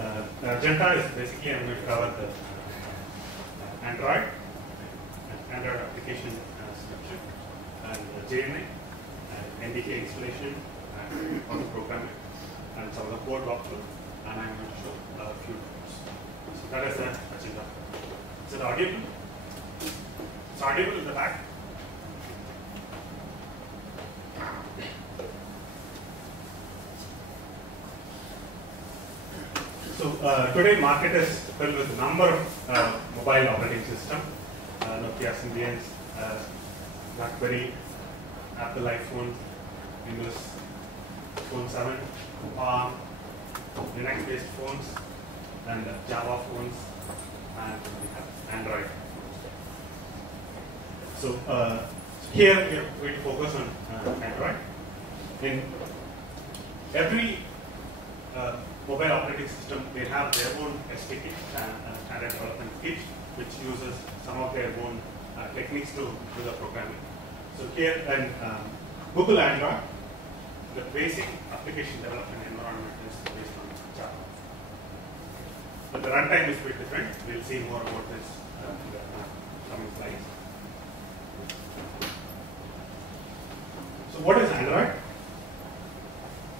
Agenda is basically I'm going to cover the Android application structure, and JNA, NDK installation, and auto programming, and some of the code walkthrough, and I'm going to show a few tools. So that is the agenda. Is it audible? It's audible in the back. So today market is filled with a number of mobile operating systems, Nokia, Symbians, BlackBerry, Apple iPhone, Windows Phone 7, ARM, Linux-based phones, and Java phones, and we have Android. So here we are going to focus on Android. In every mobile operating system, they have their own SDK, standard development kit, which uses some of their own techniques to do the programming. So here in Google Android, the basic application development environment is based on Java. But the runtime is quite different. We'll see more about this in the coming slides. So what is Android?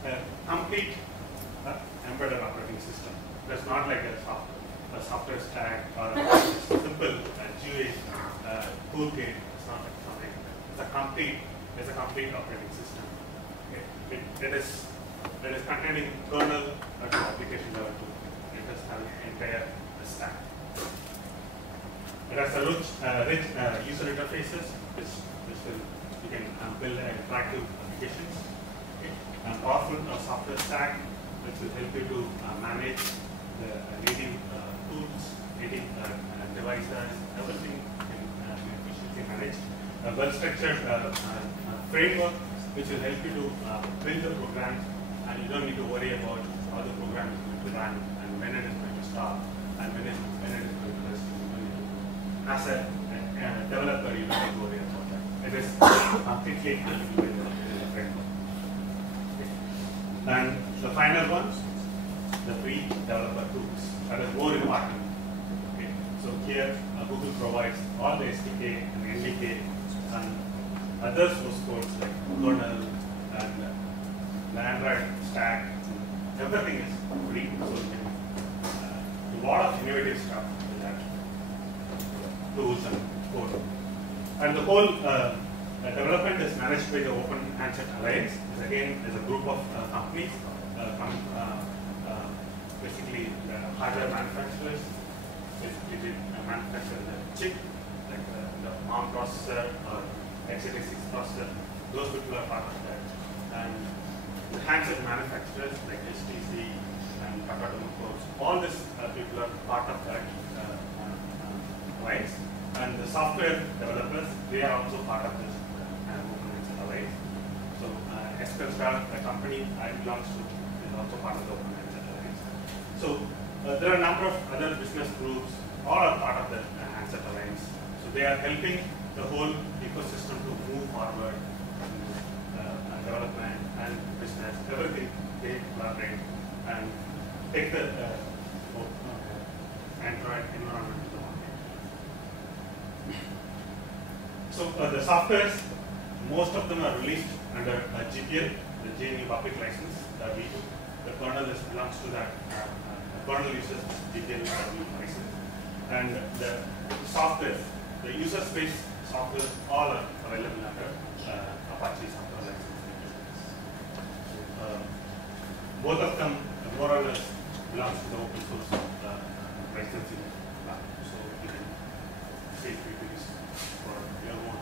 A complete embedded operating system. That's not like a software stack or a simple GUI toolkit. It's not like something. It's a complete operating system. It is containing kernel at the application level too. It does have an entire stack. It has a rich user interfaces, which you can build interactive applications. And powerful software stack, which will help you to manage the native tools, native devices, everything in efficiently managed. A well-structured framework, which will help you to build the programs, and you don't need to worry about how the program is going to run, and when it is going to stop, and when it is going to rest. As a developer, you don't need to worry about that. It is completely handled with the framework. And the final one, the free developer tools. That is more important. Okay. So here, Google provides all the SDK and NDK and other source codes like kernel and the Android stack. Everything is free. So you can do a lot of innovative stuff with that tools and code. And the whole development is managed by the Open Handset Alliance. This again is a group of companies, basically the hardware manufacturers, basically manufacture the chip, like the ARM processor or x86 processor. Those people are part of that. And the handset manufacturers like HTC and Tata Motors, all these people are part of that alliance. And the software developers, they are also part of this Alliance. So Escalstar, the company I belong to, is also part of the Open Handset Alliance. So there are a number of other business groups, all are part of the Handset Alliance. So they are helping the whole ecosystem to move forward, development and business, everything. They collaborate and take the Android environment to the market. So the softwares, most of them are released under GPL, the GNU public license, V2. The kernel belongs to that. The kernel uses GPL license. And the software, the user space software, all are available under Apache software license. Both of them, more or less, belongs to the open source licensing. So you can feel free to use for your own.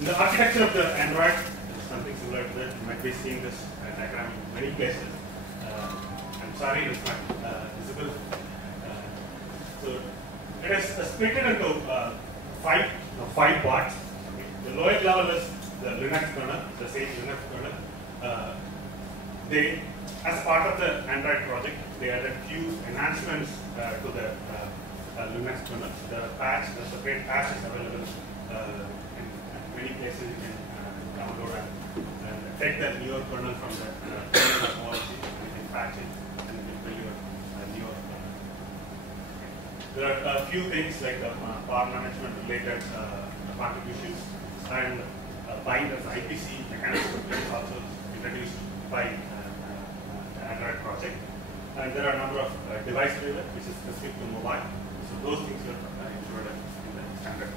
The architecture of the Android is something similar to that. You might be seeing this diagram in many places. I'm sorry it's not visible. So it is split into five parts. Okay. The lower level is the Linux kernel, the same Linux kernel. They, as part of the Android project, they added few enhancements to the Linux kernel. The separate patch is available in many places. You can download and take the newer kernel from the technology, and you can patch it, and you can build your newer kernel. There are a few things like power management related contributions, and bind as IPC mechanism is also introduced by the Android project. And there are a number of device drivers which is specific to mobile. So those things are included in the standard.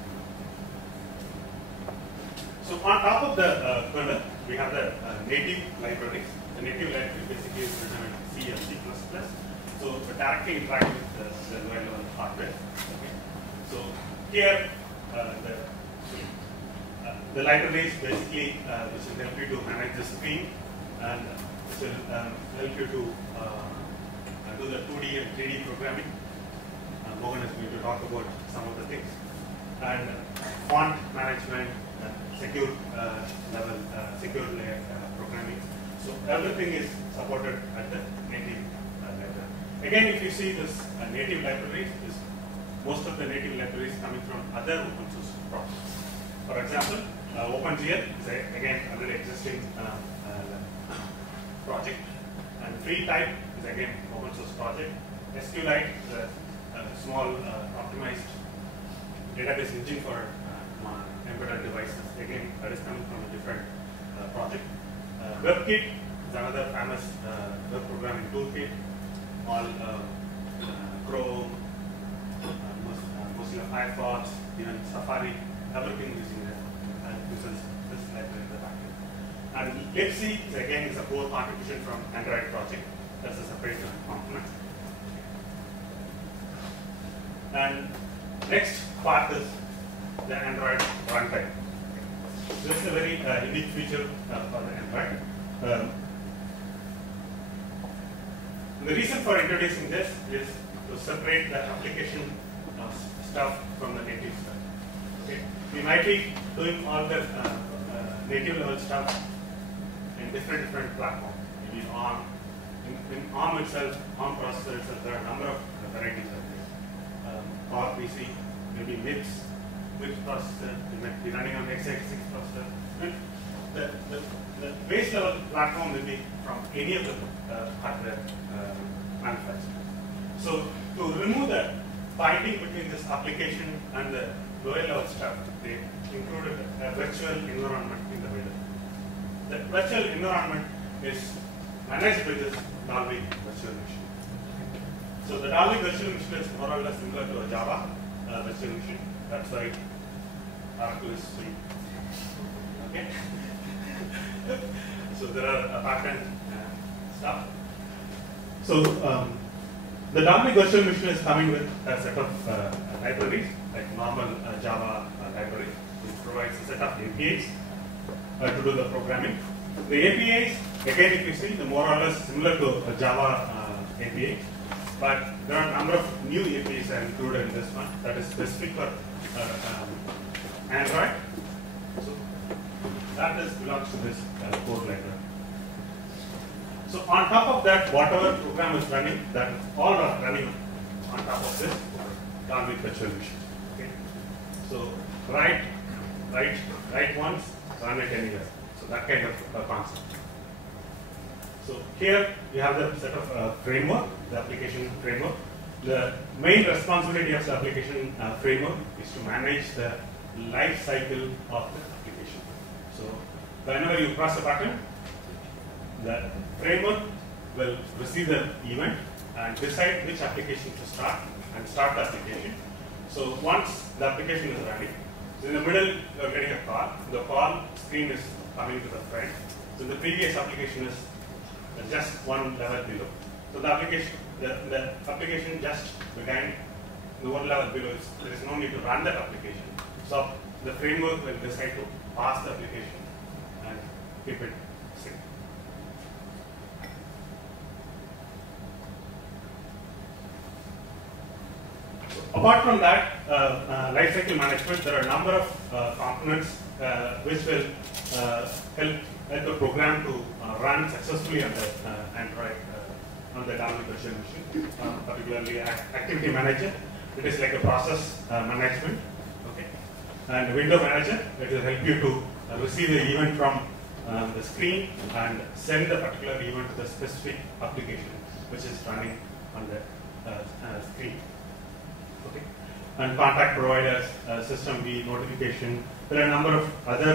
So on top of the kernel, we have the native libraries. The native library basically is written in C and C++. So directly interact with the lower level hardware. Okay. So here the libraries basically which will help you to manage the screen, and which will help you to do the 2D and 3D programming. Mohan is going to talk about some of the things. And font management, secure level, secure layer programming. So everything is supported at the native level. Again, if you see this native libraries, most of the native libraries coming from other open source projects. For example, OpenGL is again another existing project, and FreeType is again open source project. SQLite is a small optimized database engine for embedded devices. Again, that is coming from a different project. WebKit is another famous web programming toolkit. All Chrome, Mozilla Firefox, even Safari, everything using uses this library in the backend. And libc again is a core contribution from Android project. That's a separate component. And next part is the Android runtime. This is a very unique feature for the Android. The reason for introducing this is to separate the application stuff from the native stuff. Okay. We might be doing all the native level stuff in different platforms. Maybe ARM. In ARM itself, ARM processor itself, there are a number of varieties of this. PowerPC, maybe MIPS processor, you might be running on x86 processor. And the base level platform will be from any of the hardware manufacturers. So to remove the binding between this application and the lower level stuff, they included a virtual environment in the middle. The virtual environment is managed by this Dolby virtual machine. So the Dolby virtual machine is more or less similar to a Java virtual machine. That's why Oracle is sweet. Okay. So there are a pattern stuff. So the Dolby virtual machine is coming with a set of libraries, like normal Java library, which provides a set of APIs to do the programming. The APIs, again, if you see, they're more or less similar to a Java API, but there are a number of new APIs that are included in this one that is specific for Android. So that belongs to this code library. So on top of that, whatever program is running, that all are running on top of this Dolby virtual machine. Okay. So write once, run it anywhere. So that kind of concept. So here you have the set of framework, the application framework. The main responsibility of the application framework is to manage the life cycle of the application. So whenever you press a button, the framework will receive the event and decide which application to start and start the application. So once the application is running, so in the middle you are getting a call. The call screen is coming to the front. So the previous application is just one level below. So the application just began the one level below. There is no need to run that application. So the framework will decide to pass the application and keep it safe. Apart from that, lifecycle management, there are a number of components which will help the program to run successfully on the Android, on the Dolby virtual machine, particularly Activity Manager. It is like a process management, okay, and Window Manager. It will help you to receive the event from the screen and send the particular event to the specific application which is running on the screen. Okay. And contact providers, system B, notification. There are a number of other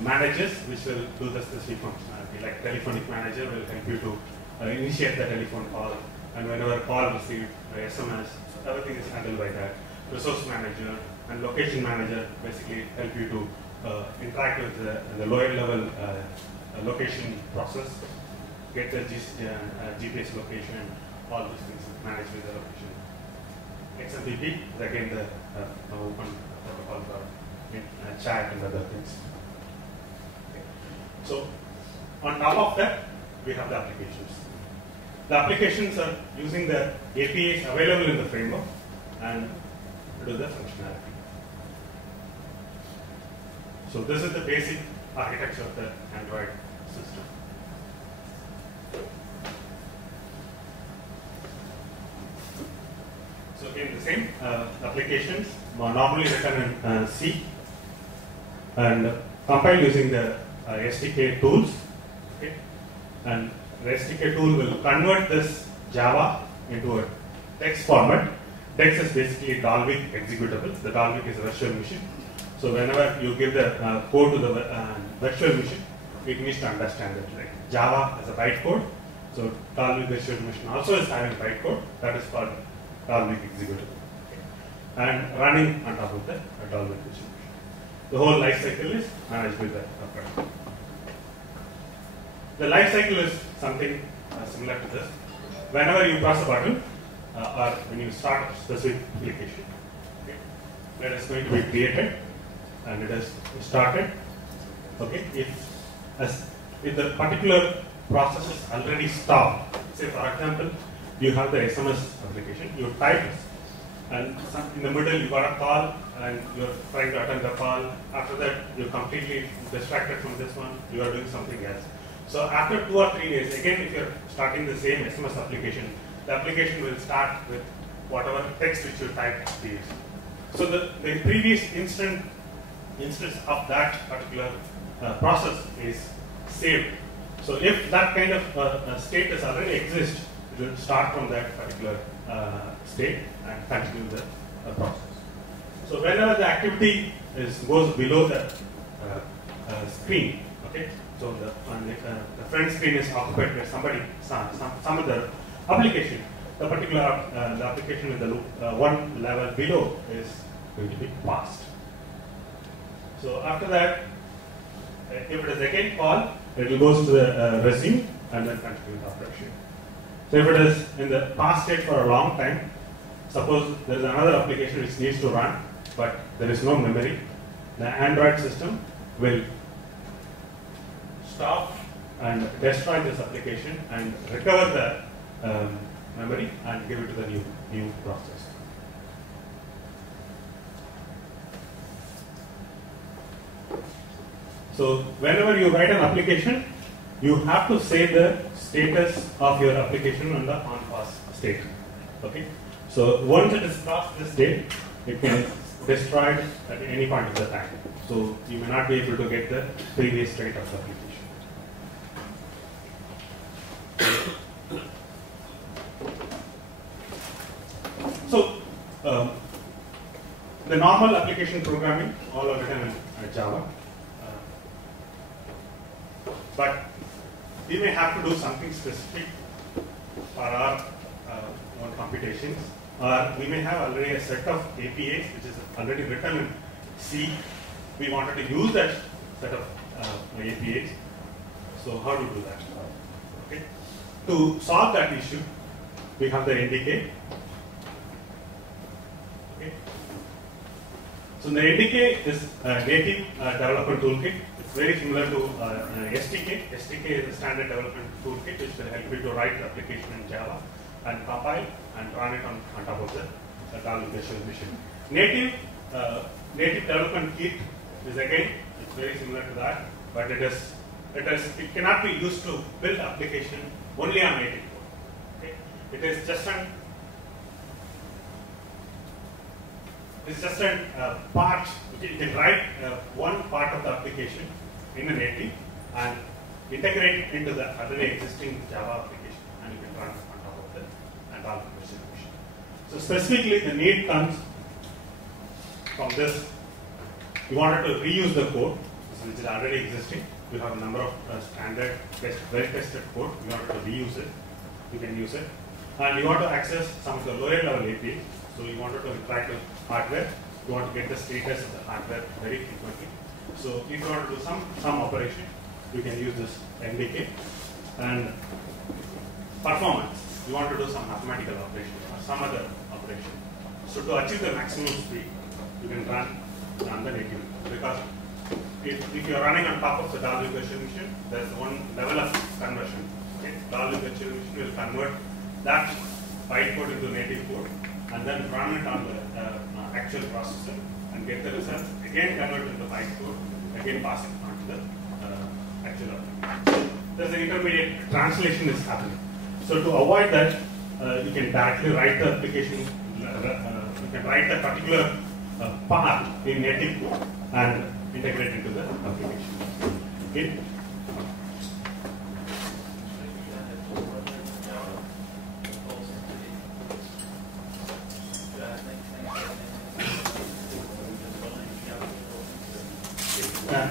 managers which will do the specific functionality. Like telephonic manager will help you to initiate the telephone call, and whenever call received, SMS, everything is handled by that. Resource manager and location manager basically help you to interact with the lower level location process, get the GPS location, all these things managed with the location. XMPP is again the open protocol for chat and other things. Okay. So on top of that, we have the applications. The applications are using the APIs available in the framework and do the functionality. So this is the basic architecture of the Android system. So again, the same applications normally written in C and compiled using the SDK tools. Okay, and the SDK tool will convert this Java into a text format. Text is basically Dalvik executable. The Dalvik is a virtual machine. So whenever you give the code to the virtual machine, it needs to understand it. Like Java has a bytecode, so Dalvik virtual machine also is having bytecode. That is called Dalvik executable, okay, and running on top of the Dalvik virtual machine. The whole life cycle is managed with that approach. The life cycle is something similar to this. Whenever you press a button or when you start a specific application, okay, that is going to be created and it is started. Okay, if the particular process is already stopped, say for example, you have the SMS application, you type it, and in the middle you got a call and you're trying to attend the call. After that, you're completely distracted from this one, you are doing something else. So after 2 or 3 days, again, if you're starting the same SMS application, the application will start with whatever text which you typed previously. So the previous instance of that particular process is saved. So if that kind of state is already exists, it will start from that particular state and continue the process. So whenever the activity goes below the screen, okay, so the front screen is occupied by some other application, the particular the application in the one level below is going to be passed. So after that, if it is again called, it will go to the resume and then continue the operation. So if it is in the past state for a long time, suppose there is another application which needs to run, but there is no memory, the Android system will stop and destroy this application and recover the memory and give it to the new process. So whenever you write an application, you have to say the status of your application on the on-pause state. Okay. So once it is crossed this state, it can be destroyed at any point of the time. So you may not be able to get the previous state of the application. So the normal application programming, all are written in Java. But we may have to do something specific for our own computations, or we may have already a set of APIs which is already written in C. We wanted to use that set of APIs. So how to do that? Okay. To solve that issue, we have the NDK. Okay. So the NDK is a native development toolkit. Very similar to SDK. SDK is a standard development toolkit which will help you to write the application in Java and compile and run it on top of the Dalvik virtual machine. Native development kit is again it's very similar to that, but it cannot be used to build application only on native code. Okay? It is just a part. You can write one part of the application in a native and integrate into the already existing Java application, and you can run on top of it and all the distribution. So specifically, the need comes from this. You wanted to reuse the code, which is already existing. You have a number of standard, well-tested code. You wanted to reuse it. You can use it. And you want to access some of the lower level APIs. So you wanted to interact with hardware. You want to get the status of the hardware very frequently. So if you want to do some operation, you can use this NDK. And performance, you want to do some mathematical operation or some other operation. So to achieve the maximum speed, you can run on the native. Because if you are running on top of the Dolby virtual machine, there is one level of conversion. Okay? Dolby virtual machine will convert that bytecode into native code and then run it on the actual processor and get the results. Again, convert it into bytecode. Again, pass it on to the actual application. There's an intermediate translation is happening. So to avoid that, you can directly write the application. You can write the particular path in native code and integrate into the application. Okay.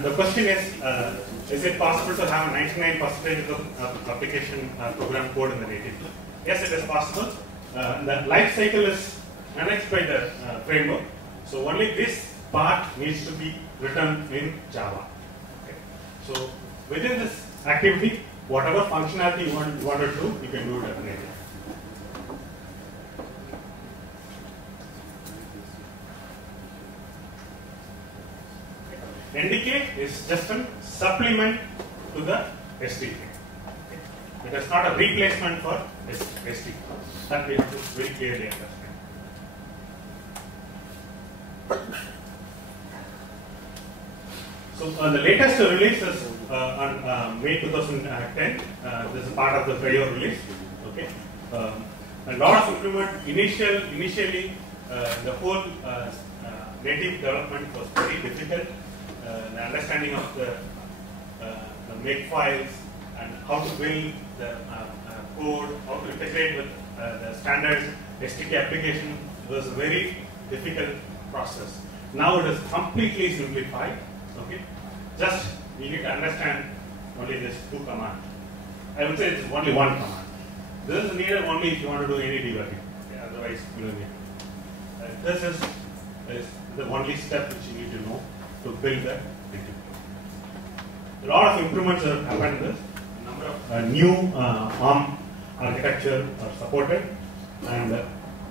The question is it possible to have 99% of application program code in the native? Yes, it is possible. The life cycle is managed by the framework. So only this part needs to be written in Java. Okay. So within this activity, whatever functionality you want to do, you can do it in native. NDK is just a supplement to the SDK. Okay. It is not a replacement for SDK. That we have to very clearly understand. So the latest release is on May 2010. This is part of the prior release. Okay, a lot of improvement. Initially, the whole native development was very difficult. The understanding of the make files and how to build the code, how to integrate with the standard SDK application was a very difficult process. Now it is completely simplified. Okay, just you need to understand only these two commands. I would say it's only one command. This is needed only if you want to do any debugging. Okay, otherwise, you don't need. This is the only step which you need to know to build the native. A lot of improvements have happened in this. A number of new ARM architecture are supported, and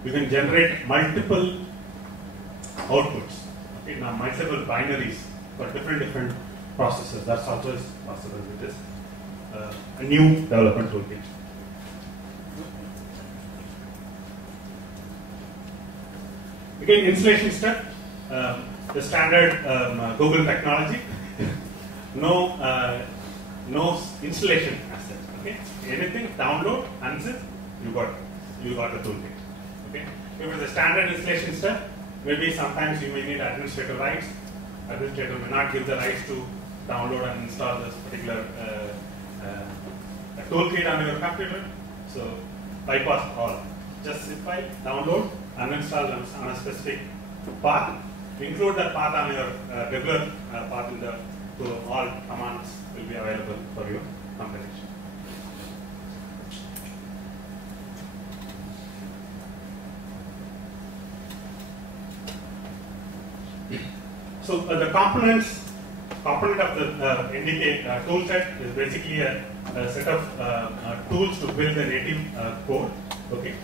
you can generate multiple outputs. Okay, now multiple binaries for different processes. That's also is possible with this a new development toolkit. Again, installation step. The standard Google technology. No installation as such. Okay, anything download, unzip, you got the toolkit. Okay, if it's a standard installation step, maybe sometimes you may need administrator rights. Administrator may not give the rights to download and install this particular toolkit on your computer. So bypass all. Just zip file, download, uninstall on a specific path. Include that path on your regular path in the, so all commands will be available for your compilation. So the component of the NDK toolset is basically a set of tools to build the native code. Okay,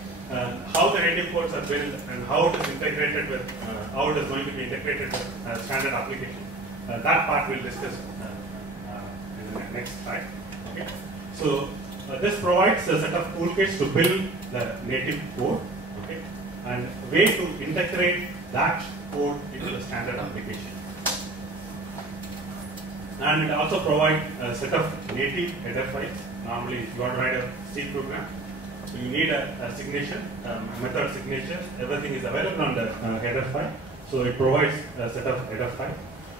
how the native codes are built and how it is integrated with, how it is going to be integrated with standard application. That part we'll discuss in the next slide. Okay, so this provides a set of toolkits to build the native code. Okay, and way to integrate that code into the standard application. And it also provides a set of native header files. Normally, if you want to write a C program, so you need a signature, method signature. Everything is available on the header file. So it provides a set of header files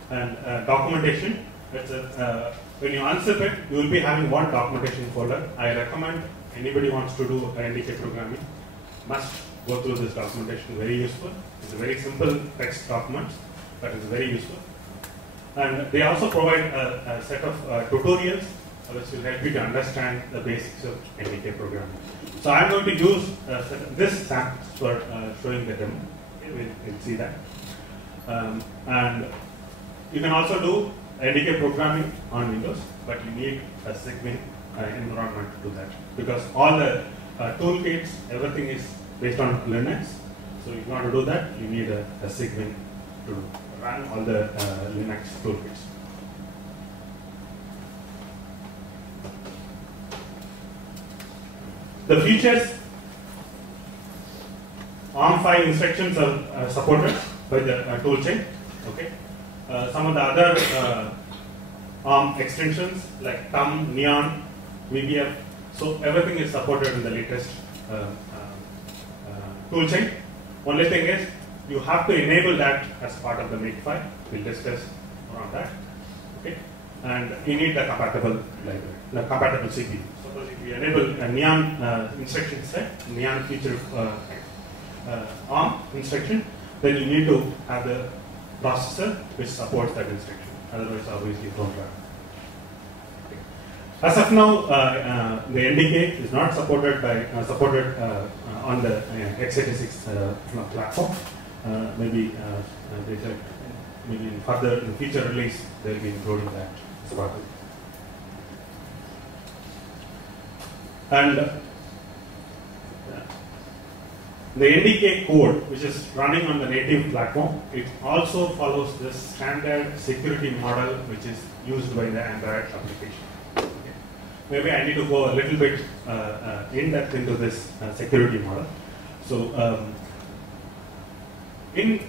and documentation When you unzip it, you will be having one documentation folder. I recommend anybody wants to do NDK programming must go through this documentation. Very useful. It's a very simple text document, but it's very useful. And they also provide a set of tutorials which will help you to understand the basics of NDK programming. So I'm going to use this sample for showing the demo. Okay, we'll see that. And you can also do NDK programming on Windows, but you need a SIG-Win environment to do that, because all the toolkits, everything is based on Linux. So if you want to do that, you need a SIG-Win to run all the Linux toolkits. The features, ARM5 instructions are supported by the toolchain. Okay. Some of the other ARM extensions like TUM, Neon, VBF, so everything is supported in the latest toolchain. Only thing is, you have to enable that as part of the makefile. We'll discuss around that. Okay, and you need the compatible library, the compatible CPU. Suppose if you enable a Neon instruction set, Neon feature ARM instruction, then you need to have the processor which supports that instruction. Otherwise, obviously, it won't run. Okay. As of now, the NDK is not supported by on the x86 platform. Maybe they said maybe in future release they will be including that as part of it. And the NDK code, which is running on the native platform, it also follows the standard security model which is used by the Android application. Okay. Maybe I need to go a little bit in depth into this security model. So, excuse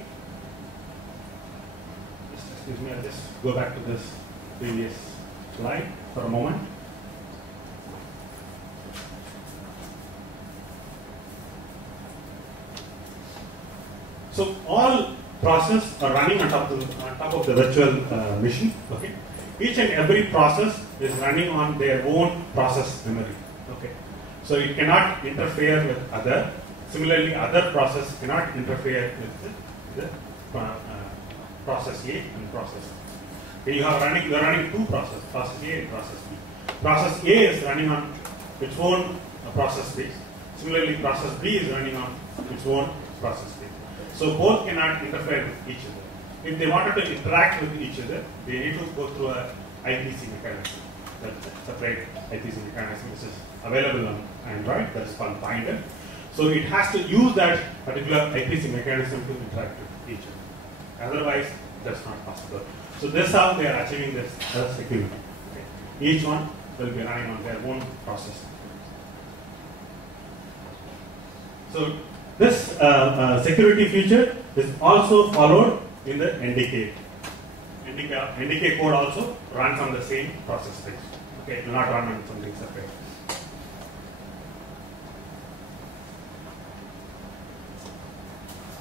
me, I'll just go back to this previous slide for a moment. So all processes are running on top of the virtual machine. Okay, each and every process is running on their own process memory. Okay, so it cannot interfere with other. Similarly, other process cannot interfere with the process A and process B. Okay, you are running two processes, process A and process B. Process A is running on its own process base. Similarly, process B is running on its own process base. So both cannot interfere with each other. If they wanted to interact with each other, they need to go through a IPC mechanism. That's a separate IPC mechanism which is available on Android. That is called Binder. So it has to use that particular IPC mechanism to interact with each other. Otherwise, that's not possible. So this is how they are achieving this security. Okay. Each one will be running on their own process. So this security feature is also followed in the NDK. NDK code also runs on the same process space. Okay, it will not run on something separate.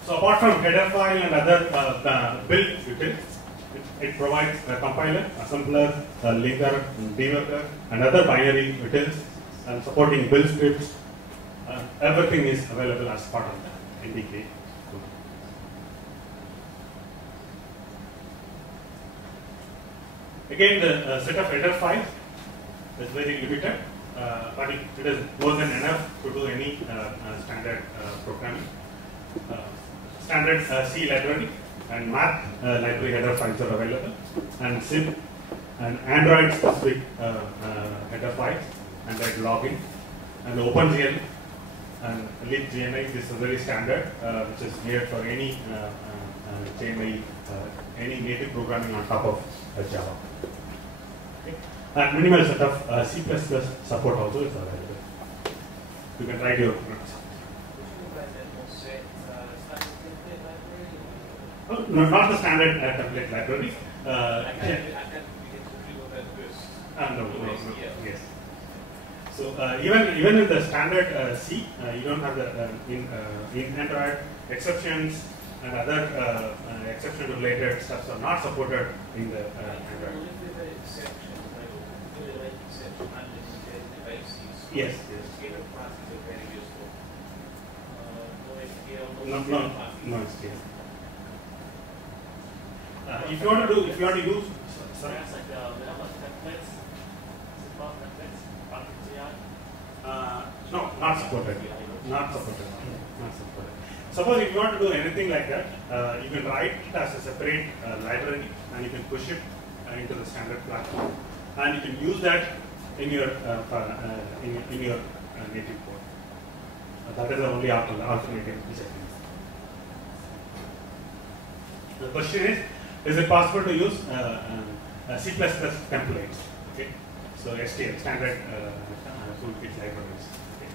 So apart from header file and other build utils, it provides a compiler, assembler, linker, debugger, and other binary utils, and supporting build scripts. Everything is available as part of the NDK. Again, the set of header files is very limited, but it is more than enough to do any standard programming. Standard C library and math library header files are available, and zip and Android specific header files, Android login, and OpenGL and libGNI. This is very standard, which is geared for any GNI, any native programming on top of Java. Okay. And minimal set of C++ support also is available. You can write your programs. Oh, no, not the standard template library. Yes. So even in the standard C, you don't have the in Android exceptions and other exception related stuff are not supported in the Android. Yes, yes. SG classes are very useful. No SG. If you want to use, sorry. Perhaps like templates, support templates, RTTI. No, not supported. Not supported. Not supported. Suppose if you want to do anything like that, you can write it as a separate library, and you can push it into the standard platform, and you can use that in your native code. That is the only alternative which I think. The question is it possible to use C++ templates? Okay, so STL, standard toolkit libraries. Okay.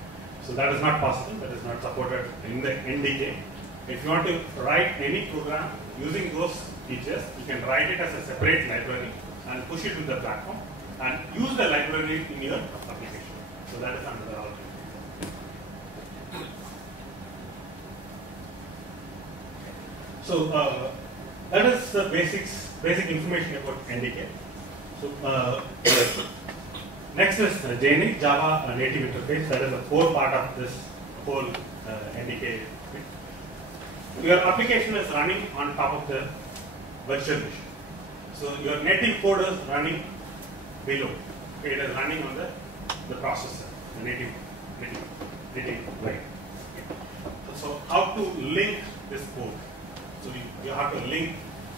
So that is not possible. That is not supported in the NDK. If you want to write any program using those features, you can write it as a separate library and push it to the platform and use the library in your application. So that is another alternative. So that is the basic information about NDK. So next is JNI, Java native interface. That is the core part of this whole NDK. Your application is running on top of the virtual machine. So your native code is running below. Okay, it is running on the processor, the native line. Okay. So how to link this code? So you have to link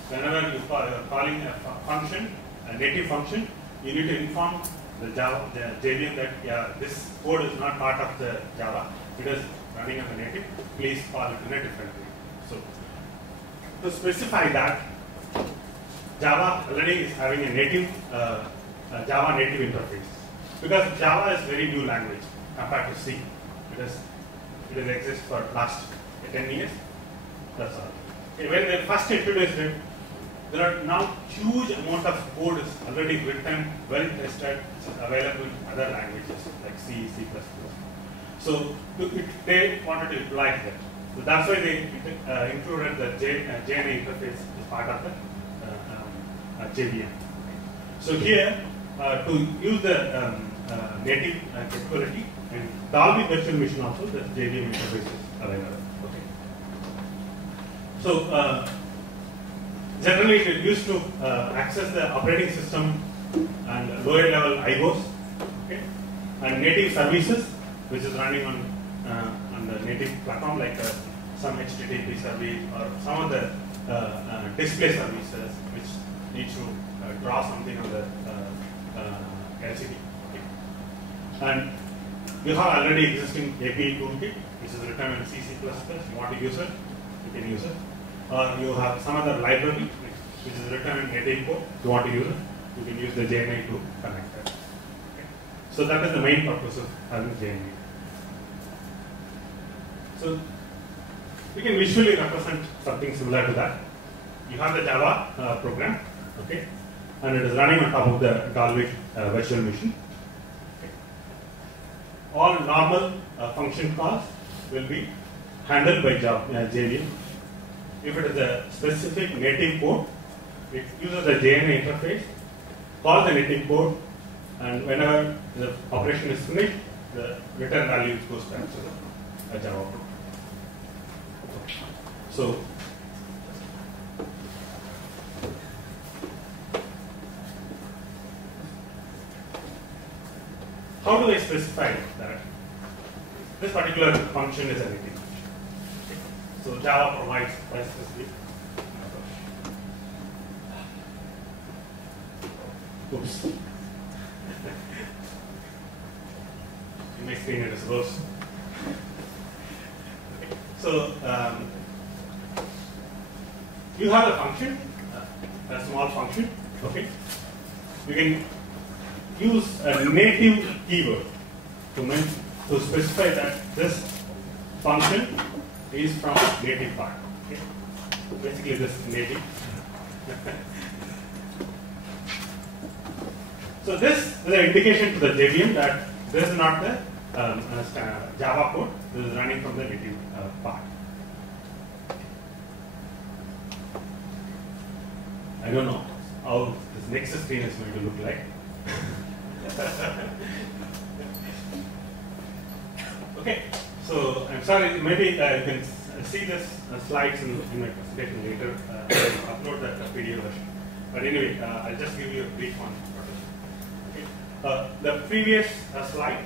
whenever you are calling a function, a native function. You need to inform the JVM that this code is not part of the Java. It is running on the native. Please call it in a different way. So to specify that, Java already is having a native Java native interface, because Java is very new language compared to C. It has existed for last 10 years. That's all. Okay, when they first introduced it, there are now huge amount of code is already written, well tested, available in other languages like C, C++. So they wanted to utilize that. So that's why they included the JNI interface as part of the JVM. So here, to use the native capability, and Dolby Virtual Machine also, the JVM interface is available. Okay. So generally it is used to access the operating system and lower level IOs, okay, and native services which is running on the native platform, like some HTTP service or some of the display services which need to draw something on the LCD. Okay. And you have already existing API toolkit which is written in C, C++. You want to use it, you can use it. Or you have some other library which is written in native code. You want to use it, you can use the JNI to connect that. Okay. So that is the main purpose of having JNI. So we can visually represent something similar to that. You have the Java program, okay, and it is running on top of the Dolby virtual machine. Okay. All normal function calls will be handled by JVM. If it is a specific native code, it uses the JNI interface, calls the native code, and whenever the operation is finished, the return value goes back to the Java code. So how do I specify that this particular function is a native function? Okay. So Java provides SSD. Oops. In my screen it is rose. Okay. So you have a function, a small function. Okay. You can use a native keyword to specify that this function is from native part. Okay. So basically, this is native. So this is an indication to the JVM that this is not the Java code. This is running from the native part. I don't know how this next screen is going to look like. Okay, so I'm sorry, maybe you can see this slides in my presentation later. I'll upload that video version. But anyway, I'll just give you a brief one. Okay. The previous slide,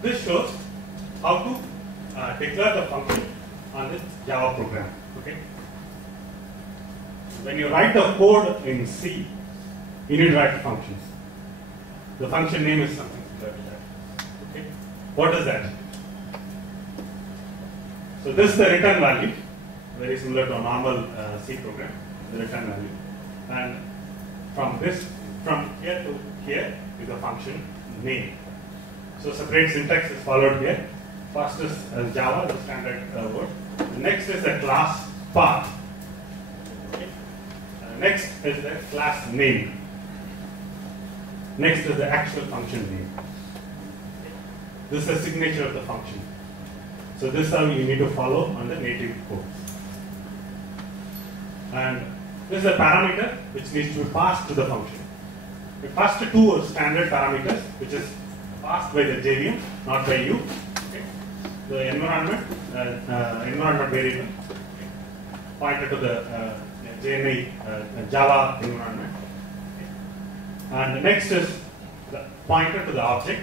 this shows how to declare the function on this Java program. Okay. When you write the code in C, you need to write functions. The function name is something similar to that. Okay. What is that? So this is the return value, very similar to a normal C program, the return value. And from here to here is the function name. So separate syntax is followed here. First is Java, the standard word. The next is the class path. Okay. Next is the class name. Next is the actual function name. This is the signature of the function. So this is how you need to follow on the native code. And this is a parameter which needs to be passed to the function. The first two are standard parameters, which is passed by the JVM, not by you. Okay. The environment variable pointed to the JNI Java environment. And the next is the pointer to the object.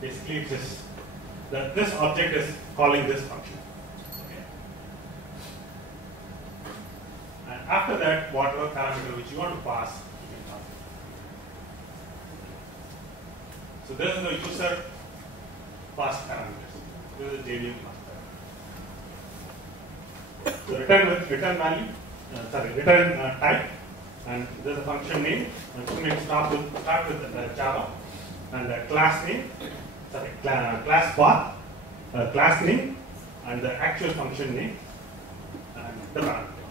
Basically, it is this object is calling this function. Okay. And after that, whatever parameter which you want to pass, you can pass it. So this is the user pass parameters. This is the JVM pass parameter. So return value, return type. And there's a function name. Function name start with Java, and the class name, class path, class name, and the actual function name, and the parameter.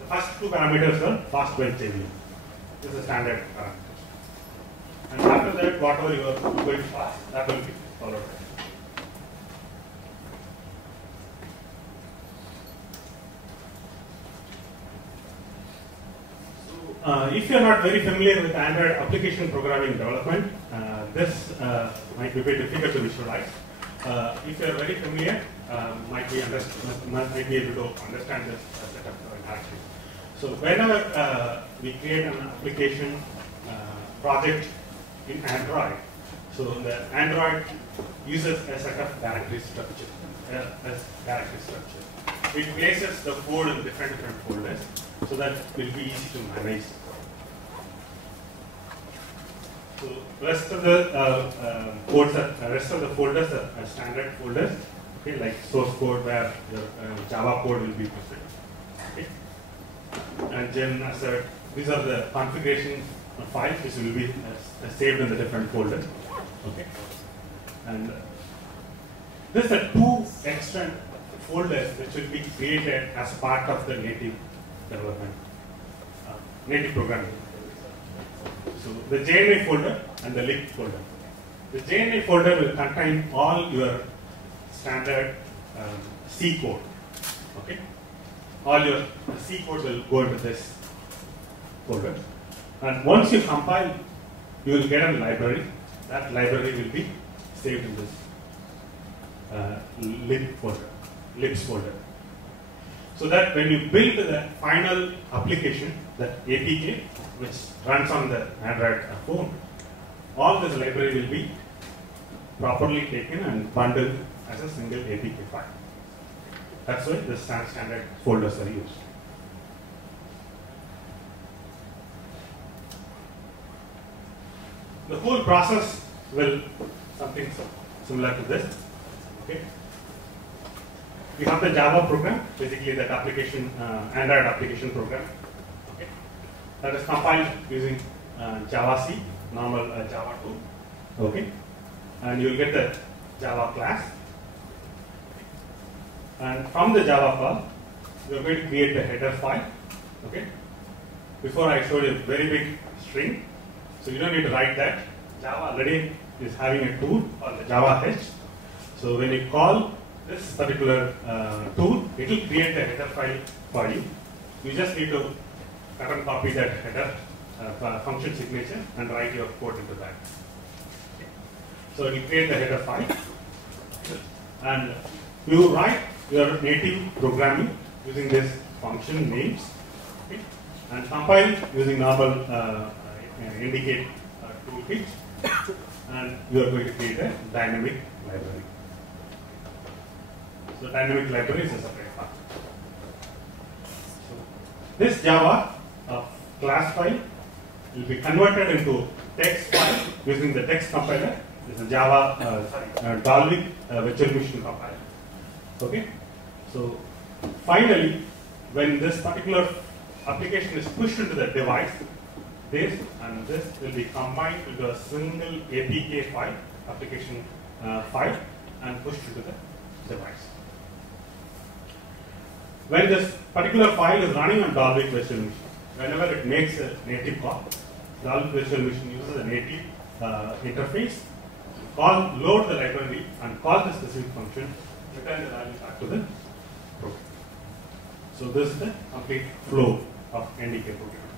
The first two parameters are passed by JVM. This is a standard parameters. And after that, whatever you are going to pass, that will be followed. If you are not very familiar with Android application programming development, this might be a bit difficult to visualize. If you are very familiar, might be able to understand this setup interaction. So whenever we create an application project in Android, so the Android uses a set of directory structure. It places the code in different folders, so that will be easy to manage. So rest of the rest of the folders are standard folders, okay, like source code where your Java code will be present. Okay. And then assert, these are the configuration files which will be saved in the different folders. Okay. And these are two extra folders which will be created as part of the native development, native programming. So the JNI folder and the lib folder. The JNI folder will contain all your standard C code. Okay, all your C code will go into this folder. And once you compile, you will get a library. That library will be saved in this libs folder. So that when you build the final application, that APK, which runs on the Android phone, all this library will be properly taken and bundled as a single APK file. That's why the standard folders are used. The whole process will something similar to this. Okay. We have the Java program, basically that application, Android application program. Okay. That is compiled using Java C, normal Java 2. Okay. And you will get the Java class. And from the Java file, we are going to create the header file. Okay. Before I showed you a very big string, so you don't need to write that. Java already is having a tool called the Java H. So when you call this particular tool, it will create a header file for you. You just need to cut and copy that header function signature and write your code into that. Okay. So it will create the header file, and you write your native programming using this function names, okay, and compile using normal indicate toolkit, and you are going to create a dynamic library. So dynamic library is a separate part. So this Java class file will be converted into text file using the text compiler. This is Java Dalvik virtual machine compiler. Okay. So finally, when this particular application is pushed into the device, this and this will be combined into a single APK file, application file, and pushed into the device. When this particular file is running on Dalvik virtual machine, whenever it makes a native call, Dalvik virtual machine uses a native interface, load the library and call the specific function, return the value back to the program. So this is the complete flow of NDK program.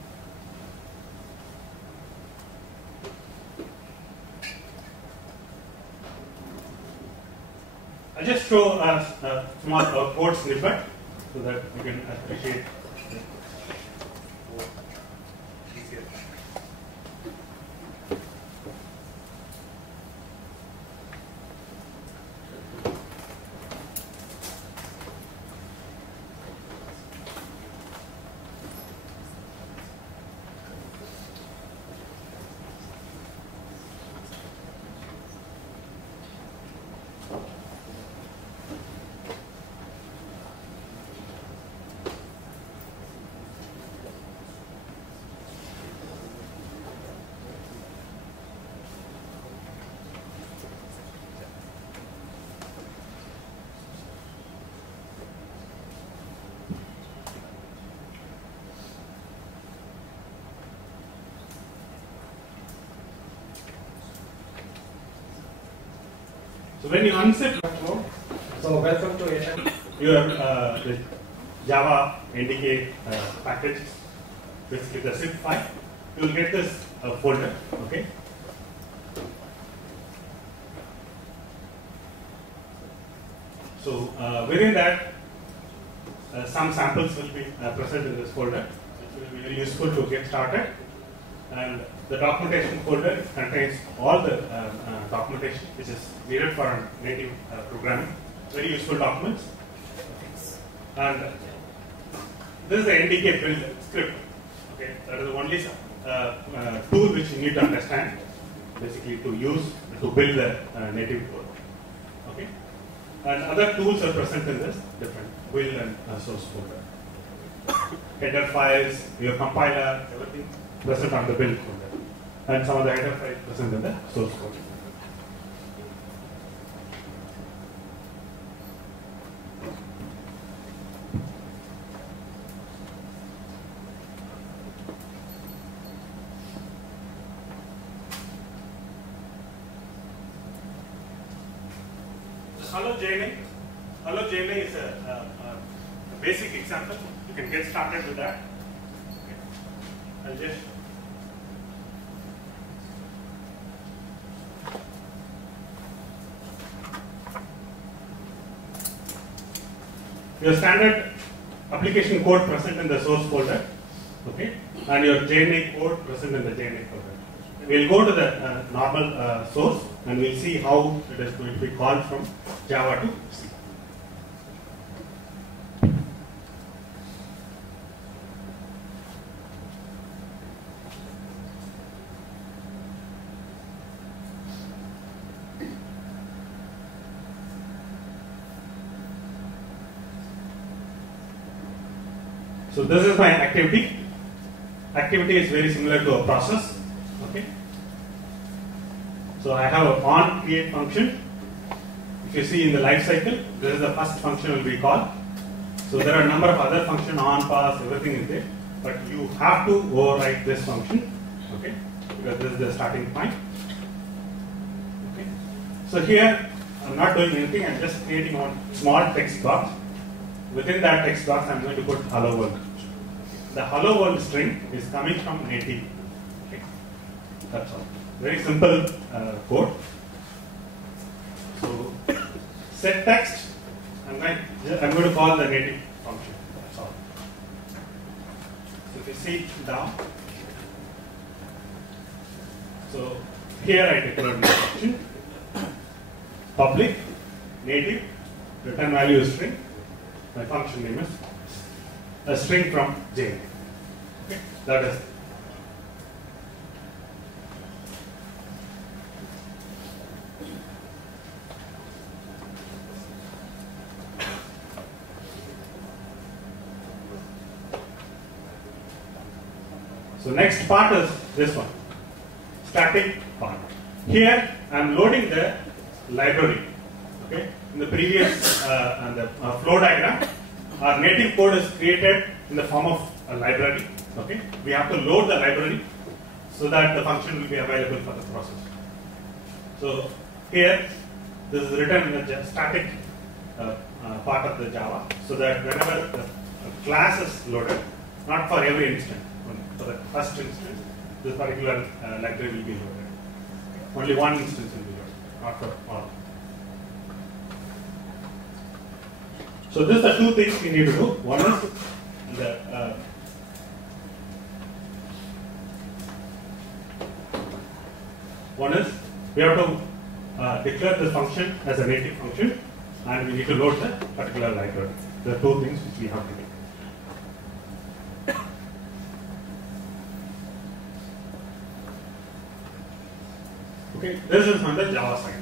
I'll just show a small code snippet so that you can appreciate it. So when you unzip, So welcome to your the Java NDK package, basically the zip file, you will get this folder. Okay. So within that, some samples will be present in this folder, which will be very useful to get started. And the documentation folder contains all the documentation which is needed for native programming. Very useful documents. And this is the NDK build script. Okay, that is the only tool which you need to understand, basically to use to build the native code. Okay, and other tools are present in this different build and source folder. Header files, your compiler, everything present on the build folder, and some of the header files present in the source code. Hello JNA is a basic example. You can get started with that. Okay. I'll just your standard application code present in the source folder, okay, and your JNA code present in the JNA folder. We'll go to the normal source and we'll see how it is going to be called from Java to C. So this is my activity. Activity is very similar to a process. Okay. So I have an on create function. If you see in the life cycle, this is the first function will be called. So there are a number of other functions, on, pass, everything is there. But you have to overwrite this function, okay? Because this is the starting point. Okay. So here I'm not doing anything. I'm just creating one small text box. Within that text box, I'm going to put hello world. The hello world string is coming from native. Okay. That's all. Very simple code. So set text, I'm going to call the native function. That's all. So if you see down, so here I declared my function. Public, native, return value is string. My function name is a string from J. Okay, that is. So next part is this one, static part. Here I am loading the library. Okay, in the previous flow diagram, our native code is created in the form of a library. Okay, we have to load the library so that the function will be available for the process. So here, this is written in the static part of the Java, so that whenever the class is loaded, not for every instance, for the first instance, this particular library will be loaded. Only one instance will be loaded, not for all. So these are two things we need to do. One is we have to declare the function as a native function, and we need to load the particular library. There are two things which we have to do. Okay, this is on the Java side.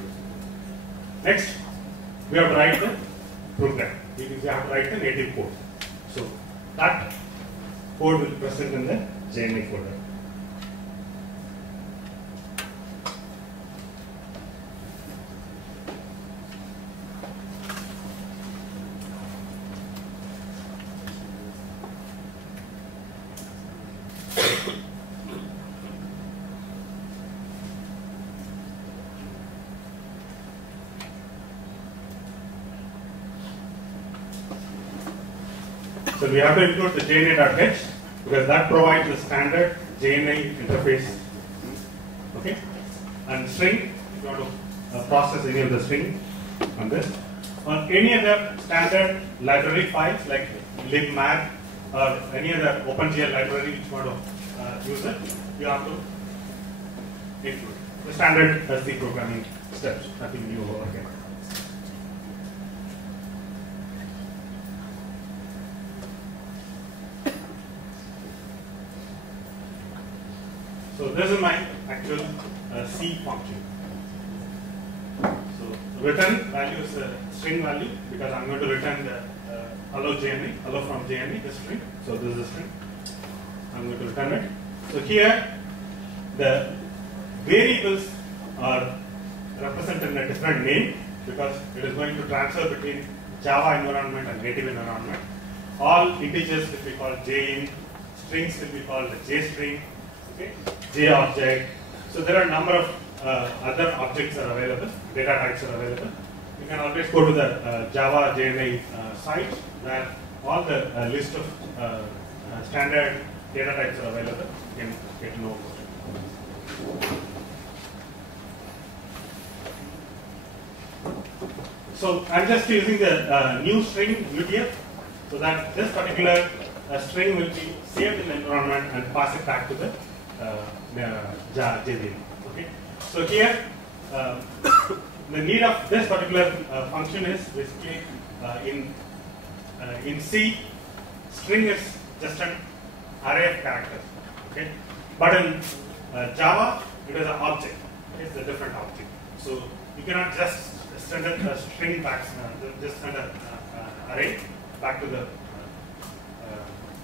Next, we have to write the program. We have to write the native code. So that code will be present in the JNA folder. So we have to include the JNA.h because that provides the standard JNA interface. Okay, and string, if you want to process any of the string on this, on any other standard library files like libmag or any other OpenGL library which you want to use it, you have to include the standard C programming steps. Nothing new over here. So this is my actual C function. So return value is a string value because I'm going to return the hello JNA, hello from JNA, the string. So this is a string. I'm going to return it. So here the variables are represented in a different name because it is going to transfer between Java environment and native environment. All integers will be called JIN, strings will be called JString. Okay, J object. So there are a number of other objects are available, data types are available. You can always go to the Java JNA site where all the list of standard data types are available. You can get to know about it. So I'm just using the new string UTF so that this particular string will be saved in the environment and pass it back to the JVM. Okay. So here, the need of this particular function is basically in C, string is just an array of characters. Okay. But in Java, it is an object. It's a different object. So you cannot just send a string back, just send an array back to the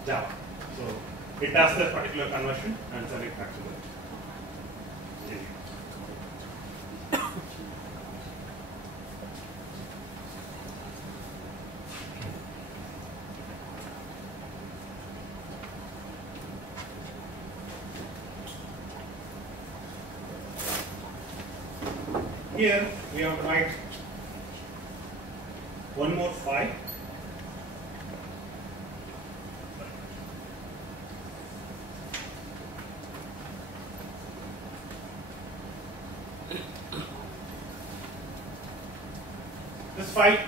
Java. So it does that particular conversion and send it back to the JVM. Here we have to write one more file. file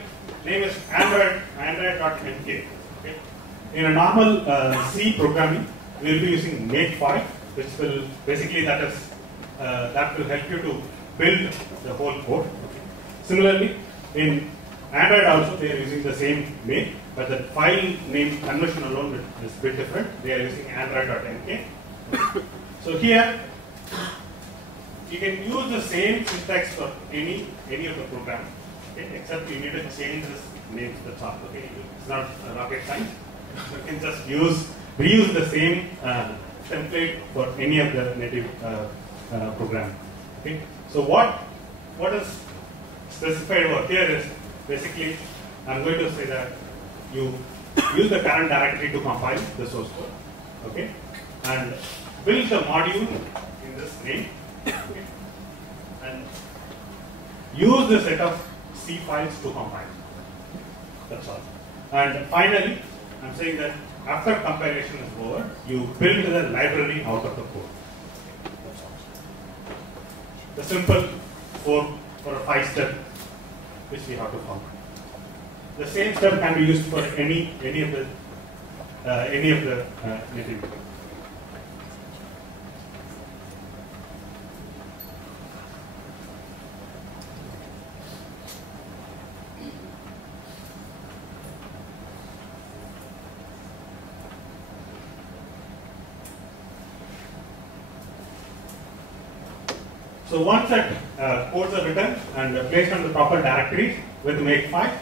name is android.mk. Okay. In a normal C programming, we will be using makefile, which will basically that will help you to build the whole code. Okay. Similarly, in Android also they are using the same make, but the file name conversion alone is a bit different. They are using android.mk. So here you can use the same syntax for any of the programs, okay, except you need to change this name to the top. Okay, it's not rocket science. You can just reuse the same template for any of the native program. Okay, so what is specified over here is basically I'm going to say that you use the current directory to compile the source code, okay, and build the module in this name, okay, and use the set of C files to compile. That's all. And finally, I'm saying that after compilation is over, you build the library out of the code. That's all. The simple 4 or a 5-step which we have to follow. The same step can be used for any of the native. So once that codes are written and placed on the proper directories with makefile,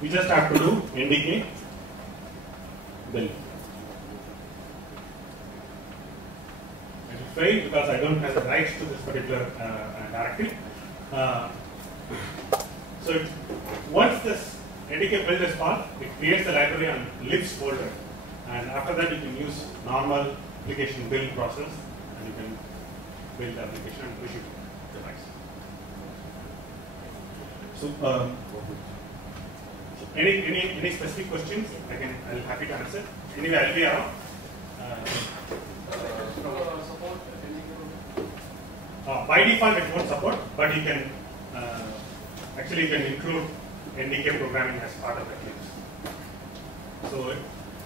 we just have to do ndk build. I should fail because I don't have the rights to this particular directory. So once this ndk build is called, it creates the library on libs folder, and after that you can use normal application build process, and you can build the application and push it to the device. So any specific questions? I'll happy to answer. Anyway, I'll be around. By default, it won't support, but you can actually include NDK programming as part of the clips. So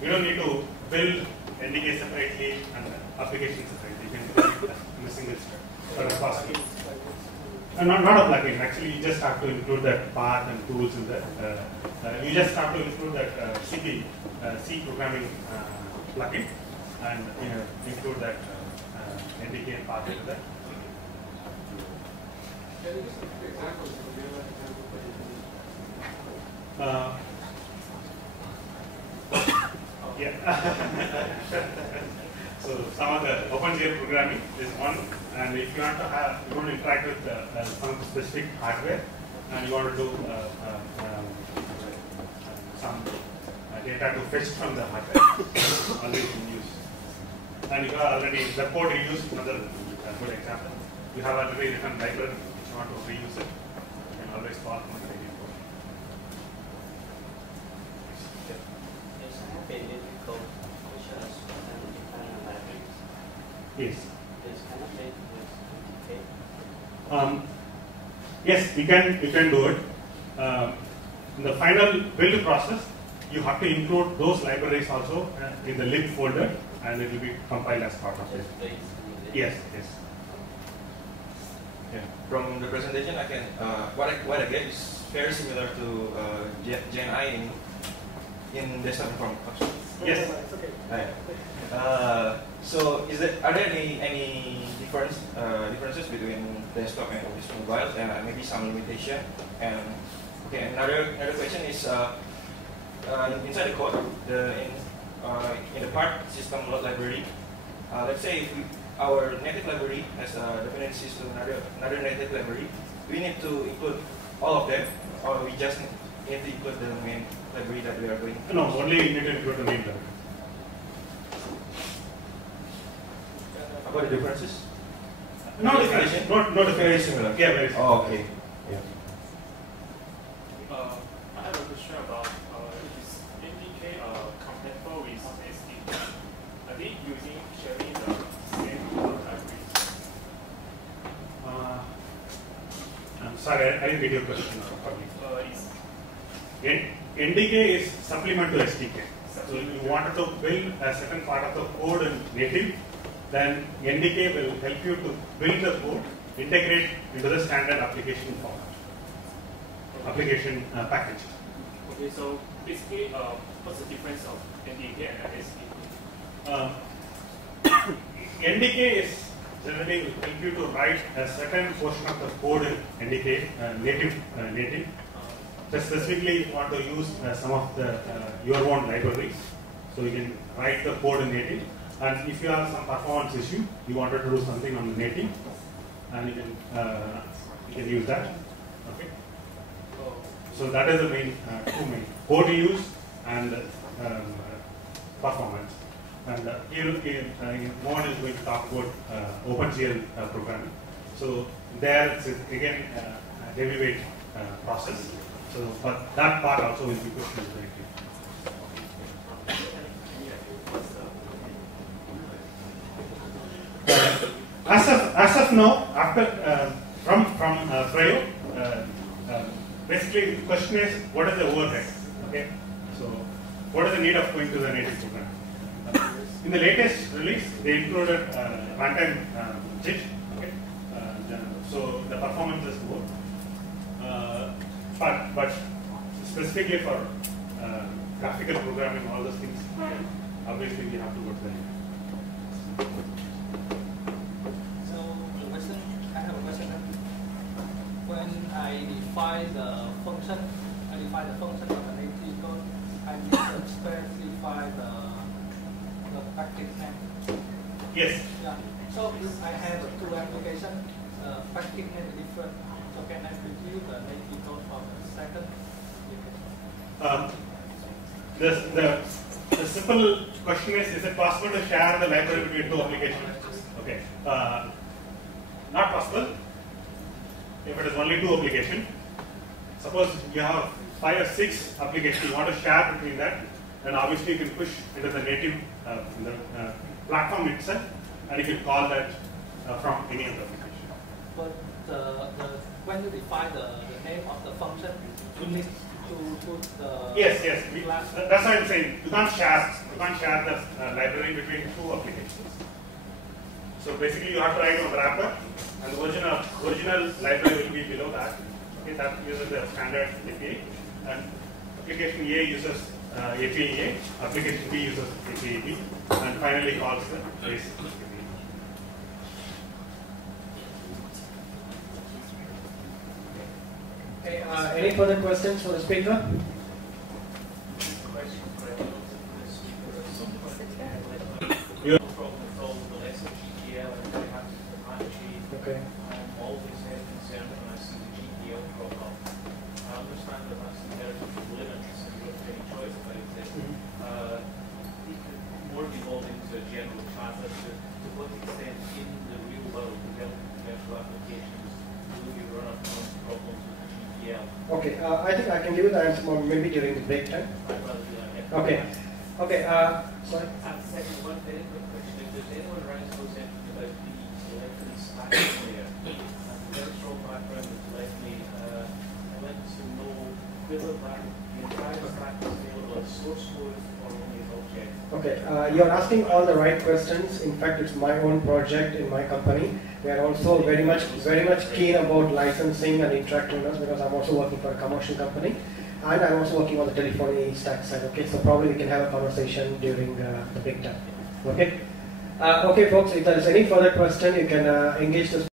you don't need to build NDK separately and application separately. You can build it in a single step for a possible. Not a plugin. Actually, you just have to include that path and tools in there. You just have to include that C programming plugin and include that NDK and path into that. Can you just give examples of real life examples that you Yeah. So some of the OpenGL programming is one, and if you want to interact with some specific hardware, and you want to do some data to fetch from the hardware, always in use. And you have already the code reuse, another good example. You have already written library. If you want to reuse it, you can always call from the code. Yes. Yes, you can do it. In the final build process, you have to include those libraries also in the lib folder, and it will be compiled as part of it. Yes, yes. Yeah. From the presentation, I can what I get is very similar to Gen I in desktop information. Yes. okay. So, are there any differences between desktop and mobile, and maybe some limitation? And okay, another question is inside the code, in the part system load library. Let's say if our native library has dependencies to another native library, do we need to include all of them, or we just need to include the main library that we are going? No, only you need to include the main library. What are the differences? No difference. Not very similar. Yeah, very similar. Oh, okay. Yeah. I have a question about is NDK compatible with SG? Are they sharing the same libraries? I'm sorry, I didn't get your question properly. Is NDK is supplement to SDK. So if you wanted to build a certain part of the code in native, then NDK will help you to build the code, integrate into the standard application format, application package. Okay, so basically, what's the difference of NDK and SDK? NDK is generally will help you to write a certain portion of the code in NDK, native. So specifically, if you want to use some of the your own libraries, so you can write the code in native. And if you have some performance issue, you wanted to do something on the native, and you can use that. Okay. So that is the main two main code use and performance. And here Mohan is going to talk about OpenGL programming. So there it's again a heavyweight process. So but that part also will be pushed into it. As of now, after from Frayo, basically the question is what is the overhead? Okay, so what is the need of going to the native program? In the latest release, they included runtime JIT. Okay, so the performance is good, but specifically for graphical programming, all those things, obviously we have to go to the native. When I define the function of the native code, I need to specify the package name. Yes. Yeah. So if I have two applications, package name is different. So can I review the native code from the second? The simple question is it possible to share the library between two applications? Okay. Not possible. If it is only two applications, suppose you have 5 or 6 applications you want to share between that, then obviously you can push into the native platform itself, and you can call that from any other application. But when you define the name of the function, you need to put the yes. That's what I'm saying. You can't share the library between two applications. So basically, you have to write a wrapper, and the original library will be below that. Okay, that uses the standard API, and application A uses API A, application B uses API B, and finally calls the base API. Okay, any further questions for the speaker? Okay. I'm always concerned when I see the GPL drop off. I understand that that's inherited from Linux and you don't have any choice about it. You could more evolve into a general chat as to what extent in the real world developing commercial applications will you run across problems with the GPL? Okay, I think I can give you the answer maybe during the break time. I'd rather do that. Okay. Okay, sorry. And second, one very quick question. If there's anyone around who's anything about the telephony stack layer, and a very strong background in telephony, I'd like to know whether the entire stack is available as source code or only as object. Okay, you're asking all the right questions. In fact, it's my own project in my company. We are also very much keen about licensing and interactiveness because I'm also working for a commercial company. And I'm also working on the telephony stack side. Okay, so probably we can have a conversation during the break time. Okay. Okay, folks. If there is any further question, you can engage the